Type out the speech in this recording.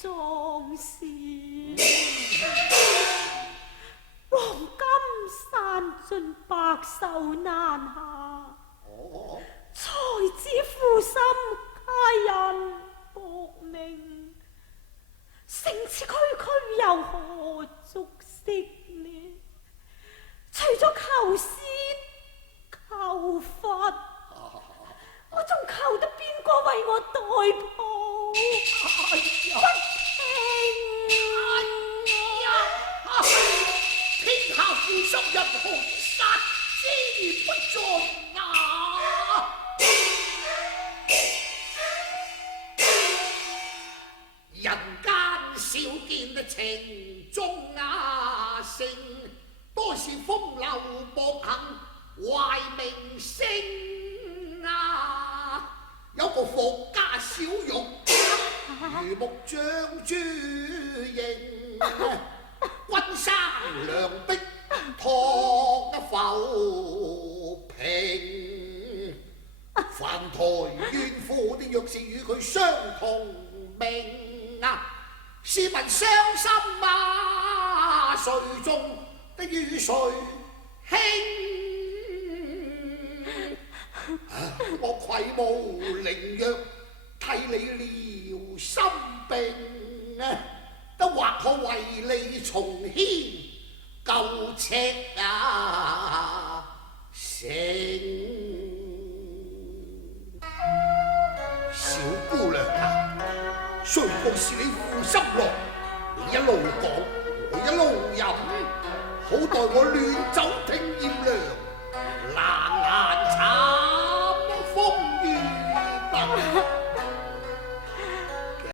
壯士。黃金散盡，白首難下。才知負心佳人薄命，城池區區又何足惜呢？除咗求仙求佛，我仲求得邊個為我代抱？天下負心人何殺之不盡啊！人間少見的情中性，多是風流薄幸壞名聲啊！有個霍家小玉，如木像珠形，君生良璧託浮萍。凡台怨婦的若是與佢相同命啊，試問傷心啊，誰中的與誰輕？我愧無靈藥替你療心病啊，都或可為你重牽舊尺啊成。小姑娘啊，雖然是你負心郎，你一路講，我一路飲，好待我亂酒聽艷涼，難慘風雨啊！